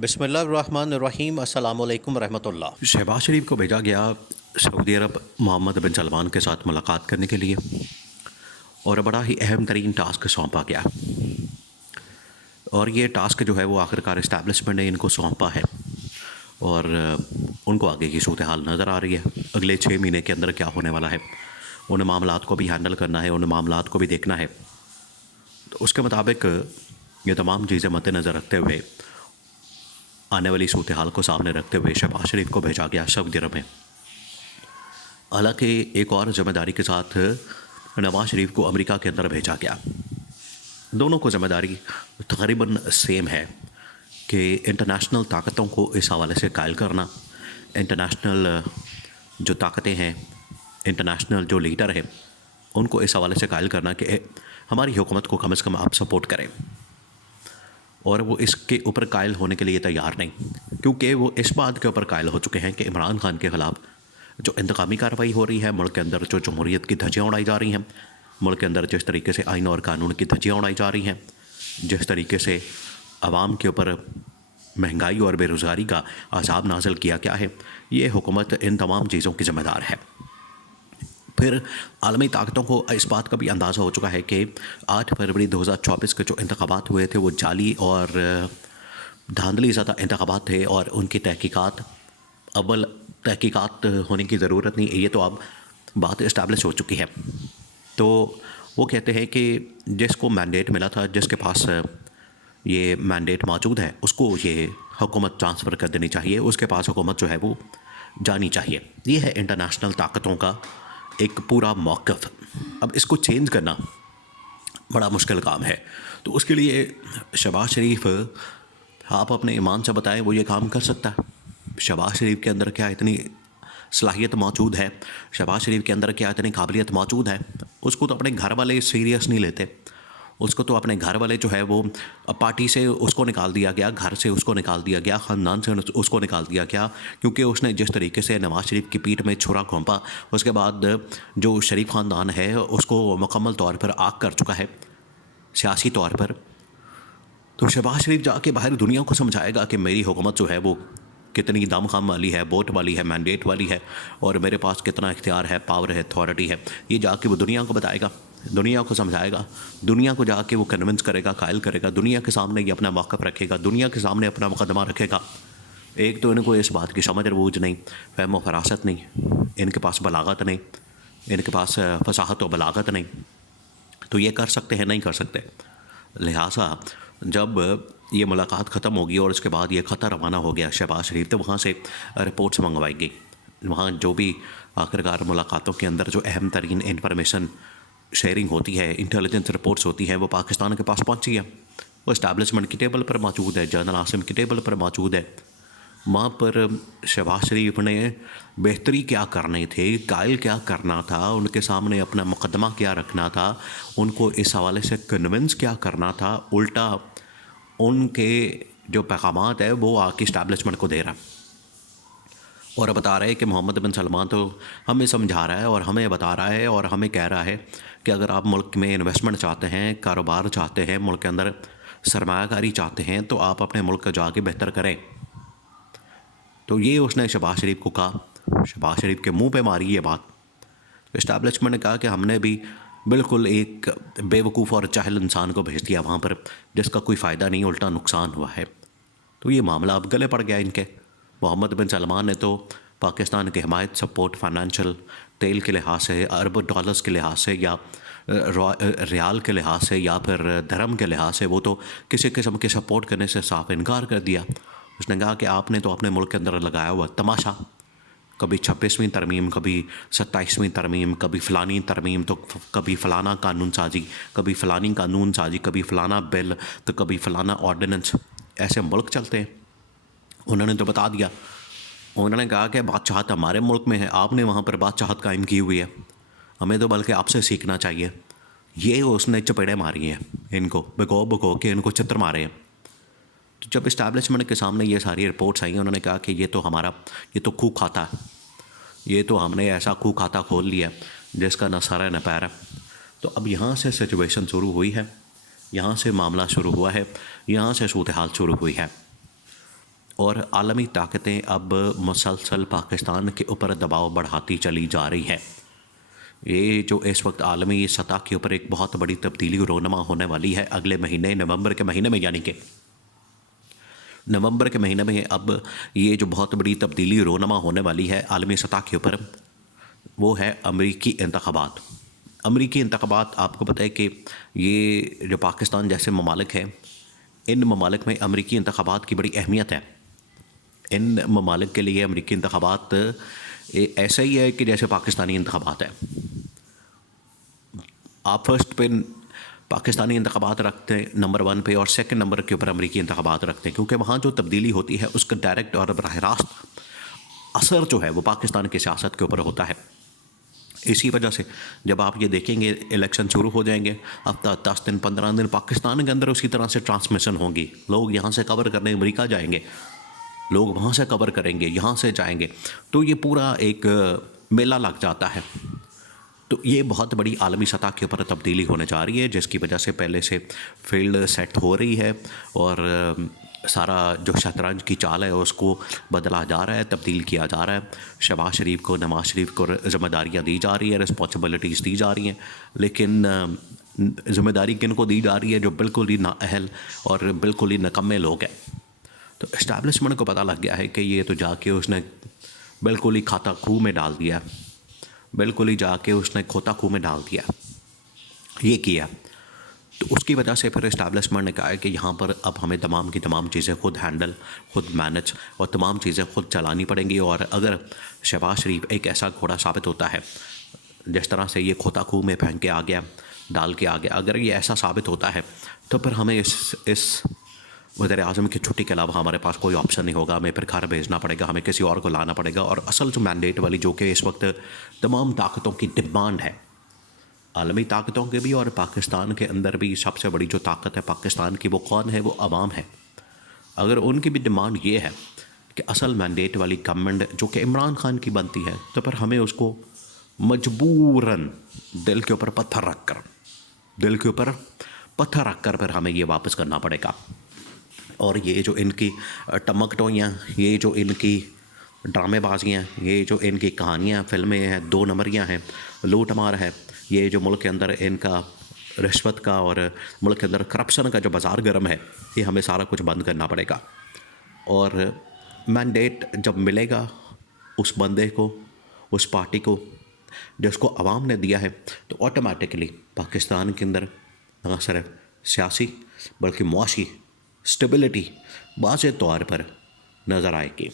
بسم اللہ الرحمن الرحیم، السلام علیکم ورحمۃ اللہ۔ شہباز شریف کو بھیجا گیا سعودی عرب محمد بن سلمان کے ساتھ ملاقات کرنے کے لیے، اور بڑا ہی اہم ترین ٹاسک سونپا گیا، اور یہ ٹاسک جو ہے وہ آخرکار اسٹیبلشمنٹ نے ان کو سونپا ہے، اور ان کو آگے کی صورتحال نظر آ رہی ہے اگلے 6 مہینے کے اندر کیا ہونے والا ہے۔ ان معاملات کو بھی ہینڈل کرنا ہے، ان معاملات کو بھی دیکھنا ہے، تو اس کے مطابق یہ تمام چیزیں مد نظر رکھتے ہوئے، آنے والی صورتحال کو سامنے رکھتے ہوئے شہباز شریف کو بھیجا گیا سعودی عرب میں۔ حالانکہ ایک اور ذمہ داری کے ساتھ نواز شریف کو امریکہ کے اندر بھیجا گیا۔ دونوں کو ذمہ داری تقریباً سیم ہے کہ انٹرنیشنل طاقتوں کو اس حوالے سے قائل کرنا، انٹرنیشنل جو طاقتیں ہیں، انٹرنیشنل جو لیڈر ہیں، ان کو اس حوالے سے قائل کرنا کہ ہماری حکومت کو کم از کم آپ سپورٹ کریں، اور وہ اس کے اوپر قائل ہونے کے لیے تیار نہیں، کیونکہ وہ اس بات کے اوپر قائل ہو چکے ہیں کہ عمران خان کے خلاف جو انتقامی کارروائی ہو رہی ہے، ملک کے اندر جو جمہوریت کی دھجیاں اڑائی جا رہی ہیں، ملک کے اندر جس طریقے سے آئین اور قانون کی دھجیاں اڑائی جا رہی ہیں، جس طریقے سے عوام کے اوپر مہنگائی اور بے روزگاری کا عذاب نازل کیا گیا ہے، یہ حکومت ان تمام چیزوں کی ذمہ دار ہے۔ پھر عالمی طاقتوں کو اس بات کا بھی اندازہ ہو چکا ہے کہ 8 فروری 2024 کے جو انتخابات ہوئے تھے وہ جعلی اور دھاندلی زدہ انتخابات تھے، اور ان کی تحقیقات ہونے کی ضرورت نہیں، یہ تو اب بات اسٹیبلش ہو چکی ہے۔ تو وہ کہتے ہیں کہ جس کو مینڈیٹ ملا تھا، جس کے پاس یہ مینڈیٹ موجود ہے، اس کو یہ حکومت ٹرانسفر کر دینی چاہیے، اس کے پاس حکومت جو ہے وہ جانی چاہیے۔ یہ ہے انٹرنیشنل طاقتوں کا ایک پورا موقف۔ اب اس کو چینج کرنا بڑا مشکل کام ہے، تو اس کے لیے شہباز شریف، آپ اپنے ایمان سے بتائیں وہ یہ کام کر سکتا ہے؟ شہباز شریف کے اندر کیا اتنی صلاحیت موجود ہے؟ شہباز شریف کے اندر کیا اتنی قابلیت موجود ہے؟ اس کو تو اپنے گھر والے سیریس نہیں لیتے، اس کو تو اپنے گھر والے جو ہے وہ پارٹی سے اس کو نکال دیا گیا، گھر سے اس کو نکال دیا گیا، خاندان سے اس کو نکال دیا گیا، کیونکہ اس نے جس طریقے سے نواز شریف کی پیٹھ میں چھرا گھونپا، اس کے بعد جو شریف خاندان ہے اس کو مکمل طور پر آگ کر چکا ہے سیاسی طور پر۔ تو شہباز شریف جا کے باہر دنیا کو سمجھائے گا کہ میری حکومت جو ہے وہ کتنی دم خم والی ہے، ووٹ والی ہے، مینڈیٹ والی ہے، اور میرے پاس کتنا اختیار ہے، پاور ہے، اتھارٹی ہے۔ یہ جا کے وہ دنیا کو بتائے گا، دنیا کو سمجھائے گا، دنیا کو جا کے وہ کنونس کرے گا، قائل کرے گا، دنیا کے سامنے یہ اپنا موقف رکھے گا، دنیا کے سامنے اپنا مقدمہ رکھے گا۔ ایک تو ان کو اس بات کی سمجھ بوجھ نہیں، فہم و فراست نہیں، ان کے پاس بلاغت نہیں، ان کے پاس فصاحت و بلاغت نہیں، تو یہ کر سکتے ہیں؟ نہیں کر سکتے۔ لہٰذا جب یہ ملاقات ختم ہوگی اور اس کے بعد یہ خطہ روانہ ہو گیا شہباز شریف، تو وہاں سے رپورٹس منگوائی گئی، وہاں جو بھی آخرکار ملاقاتوں کے اندر جو اہم ترین انفارمیشن شیئرنگ ہوتی ہے، انٹیلیجنس رپورٹس ہوتی ہیں، وہ پاکستان کے پاس پہنچی ہے، وہ اسٹیبلشمنٹ کی ٹیبل پر موجود ہے، جنرل عاصم کی ٹیبل پر موجود ہے۔ وہاں پر شہباز شریف نے بہتری کیا کرنے تھے، قائل کیا کرنا تھا، ان کے سامنے اپنا مقدمہ کیا رکھنا تھا، ان کو اس حوالے سے کنونس کیا کرنا تھا، الٹا ان کے جو پیغامات ہیں وہ آ کے اسٹیبلشمنٹ کو دے رہا، اور بتا رہے کہ محمد بن سلمان تو ہمیں سمجھا رہا ہے اور ہمیں بتا رہا ہے اور ہمیں کہہ رہا ہے کہ اگر آپ ملک میں انویسٹمنٹ چاہتے ہیں، کاروبار چاہتے ہیں، ملک کے اندر سرمایہ کاری چاہتے ہیں، تو آپ اپنے ملک کو جا کے بہتر کریں۔ تو یہ اس نے شہباز شریف کو کہا، شہباز شریف کے منہ پہ ماری یہ بات۔ اسٹیبلشمنٹ نے کہا کہ ہم نے بھی بالکل ایک بے وقوف اور جاہل انسان کو بھیج دیا وہاں پر، جس کا کوئی فائدہ نہیں، الٹا نقصان ہوا ہے۔ تو یہ معاملہ اب گلے پڑ گیا ان کے۔ محمد بن سلمان نے تو پاکستان کی حمایت، سپورٹ، فائنینشیل، تیل کے لحاظ سے، ارب ڈالرز کے لحاظ سے، یا ریال کے لحاظ سے، یا پھر درہم کے لحاظ سے، وہ تو کسی قسم کے سپورٹ کرنے سے صاف انکار کر دیا۔ اس نے کہا کہ آپ نے تو اپنے ملک کے اندر لگایا ہوا تماشا، کبھی 26ویں ترمیم، کبھی 27ویں ترمیم، کبھی فلانی ترمیم، تو کبھی فلانا قانون سازی، کبھی فلانی قانون سازی، کبھی فلانا بل، تو کبھی فلانا آرڈیننس، ایسے ملک چلتے ہیں۔ انہوں نے تو بتا دیا، انہوں نے کہا کہ بادشاہت ہمارے ملک میں ہے، آپ نے وہاں پر بادشاہت قائم کی ہوئی ہے، ہمیں تو بلکہ آپ سے سیکھنا چاہیے۔ یہ اس نے چپیڑے ماری ہیں ان کو، بگو کے ان کو چتر مارے ہیں۔ تو جب اسٹیبلشمنٹ کے سامنے یہ ساری رپورٹس آئیں، انہوں نے کہا کہ یہ تو ہمارا، یہ تو کھو کھاتا ہے، یہ تو ہم نے ایسا کھو کھاتا کھول لیا جس کا نہ سر ہے نہ پیر ہے۔ تو اب یہاں سے سچویشن شروع ہوئی ہے، یہاں سے معاملہ شروع ہوا ہے، یہاں سے صورتحال شروع ہوئی ہے۔ اور عالمی طاقتیں اب مسلسل پاکستان کے اوپر دباؤ بڑھاتی چلی جا رہی ہیں. یہ جو اس وقت عالمی سطح کے اوپر ایک بہت بڑی تبدیلی رونما ہونے والی ہے اگلے مہینے نومبر کے مہینے میں، یعنی کہ نومبر کے مہینے میں اب یہ جو بہت بڑی تبدیلی رونما ہونے والی ہے عالمی سطح کے اوپر، وہ ہے امریکی انتخابات. امریکی انتخابات آپ کو پتہ ہے کہ یہ جو پاکستان جیسے ممالک ہیں، ان ممالک میں امریکی انتخابات کی بڑی اہمیت ہے. ان ممالک کے لیے امریکی انتخابات ایسا ہی ہے کہ جیسے پاکستانی انتخابات ہیں. آپ فرسٹ پہ پاکستانی انتخابات رکھتے ہیں نمبر 1 پہ، اور سیکنڈ نمبر کے اوپر امریکی انتخابات رکھتے ہیں، کیونکہ وہاں جو تبدیلی ہوتی ہے اس کا ڈائریکٹ اور براہ راست اثر جو ہے وہ پاکستان کی سیاست کے اوپر ہوتا ہے. اسی وجہ سے جب آپ یہ دیکھیں گے الیکشن شروع ہو جائیں گے، ہفتہ 10 دن 15 دن پاکستان کے اندر اسی طرح سے ٹرانسمیشن ہوں گی. لوگ یہاں سے کور کرنے امریکہ جائیں گے، لوگ وہاں سے کور کریں گے، یہاں سے جائیں گے، تو یہ پورا ایک میلہ لگ جاتا ہے. تو یہ بہت بڑی عالمی سطح کے اوپر تبدیلی ہونے جا رہی ہے، جس کی وجہ سے پہلے سے فیلڈ سیٹ ہو رہی ہے اور سارا جو شطرنج کی چال ہے اس کو بدلا جا رہا ہے، تبدیل کیا جا رہا ہے. شہباز شریف کو، نواز شریف کو ذمہ داریاں دی جا رہی ہیں، رسپانسبلٹیز دی جا رہی ہیں، لیکن ذمہ داری کن کو دی جا رہی ہے؟ جو بالکل ہی نااہل اور بالکل ہی نکمے لوگ ہیں. تو اسٹیبلشمنٹ کو پتہ لگ گیا ہے کہ یہ تو جا کے اس نے بالکل ہی کھاتا خوں میں ڈال دیا، بالکل ہی جا کے اس نے کھوتا خوں میں ڈال دیا، یہ کیا. تو اس کی وجہ سے پھر اسٹیبلشمنٹ نے کہا ہے کہ یہاں پر اب ہمیں تمام کی تمام چیزیں خود ہینڈل، خود مینج اور تمام چیزیں خود چلانی پڑیں گی. اور اگر شہباز شریف ایک ایسا گھوڑا ثابت ہوتا ہے جس طرح سے یہ کھوتا خوں میں پھینک کے آ گیا، ڈال کے آ گیا، اگر یہ ایسا ثابت ہوتا ہے تو پھر ہمیں اس وزیر اعظم کی چھٹی کے علاوہ ہمارے پاس کوئی آپشن نہیں ہوگا. ہمیں پھر گھر بھیجنا پڑے گا، ہمیں کسی اور کو لانا پڑے گا. اور اصل جو مینڈیٹ والی جو کہ اس وقت تمام طاقتوں کی ڈیمانڈ ہے، عالمی طاقتوں کے بھی اور پاکستان کے اندر بھی سب سے بڑی جو طاقت ہے پاکستان کی، وہ کون ہے؟ وہ عوام ہے. اگر ان کی بھی ڈیمانڈ یہ ہے کہ اصل مینڈیٹ والی گورنمنٹ جو کہ عمران خان کی بنتی ہے، تو پھر ہمیں اس کو مجبوراً دل کے اوپر پتھر رکھ کر پھر ہمیں یہ واپس کرنا پڑے گا. اور یہ جو ان کی ٹمکٹوئیاں، یہ جو ان کی ڈرامے بازیاں، یہ جو ان کی کہانیاں، فلمیں ہیں، 2 نمبریاں ہیں، لوٹ مار ہے، یہ جو ملک کے اندر ان کا رشوت کا اور ملک کے اندر کرپشن کا جو بازار گرم ہے، یہ ہمیں سارا کچھ بند کرنا پڑے گا. اور مینڈیٹ جب ملے گا اس بندے کو، اس پارٹی کو جس کو عوام نے دیا ہے، تو آٹومیٹکلی پاکستان کے اندر نہ صرف سیاسی بلکہ معاشی اسٹیبلٹی واضح طور پر نظر آئے گی.